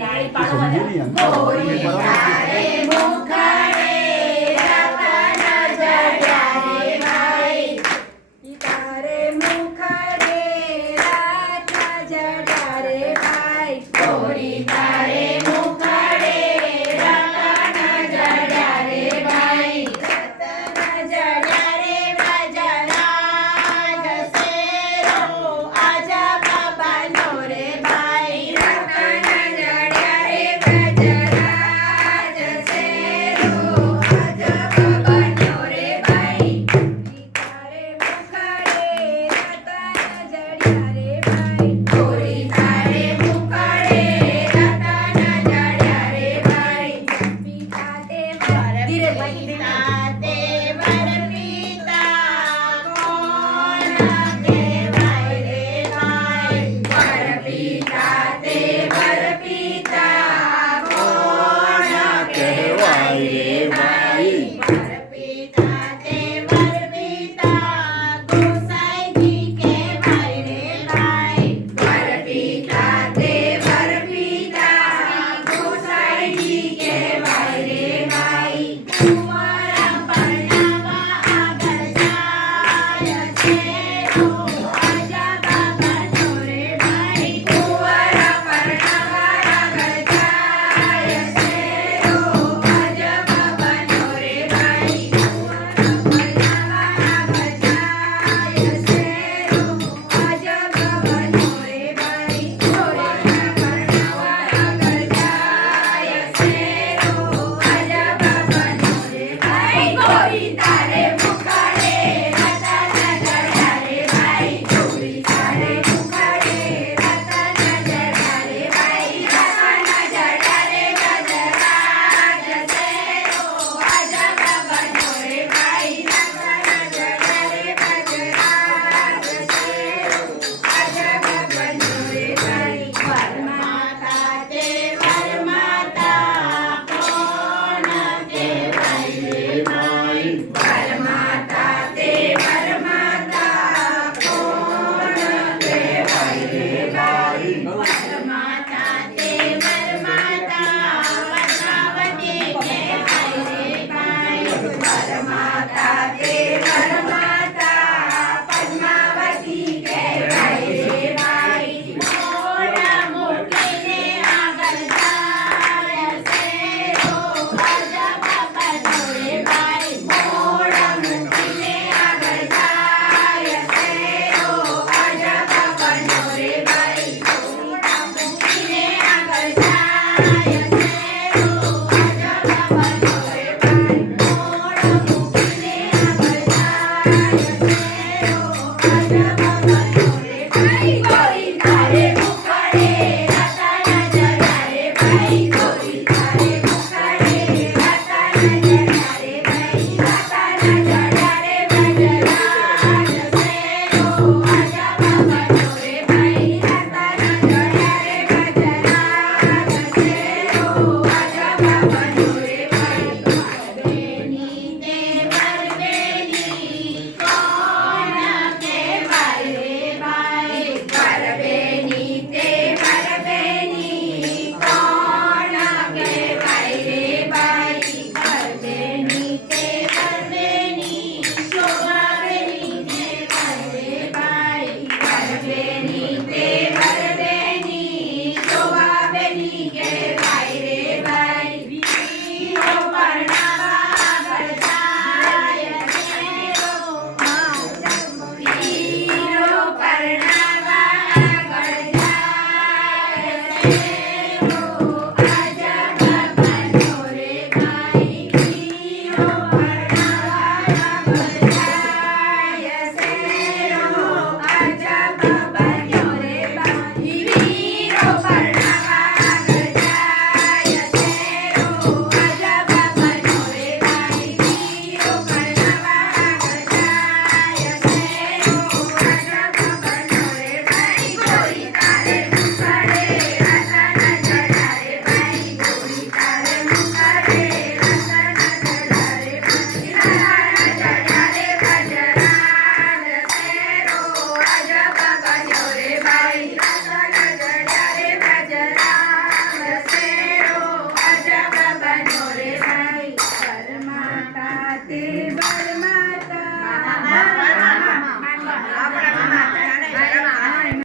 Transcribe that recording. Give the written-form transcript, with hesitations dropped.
સમજી નહીં એમ. ગોરી તારે મુખડે રતન જડ્યા રે ભાઈ. તારે મુખડે રત્ન જડ્યા રે ભાઈ. ગોરી તારે મુખડે રતન જડ્યા રે ભાઈ. રત્ન જડ્યા રે વ્રજરાજ શેરો આજા બાબાનો રે ભાઈ. રત્ન જડ્યા રે વ્રજરાજ શેરો આજા બાબાનો રે ભાઈ. તારે મુખડે રત્ન જડ્યા રે ભાઈ. ગોરી તારે મુખડે રતન તિલક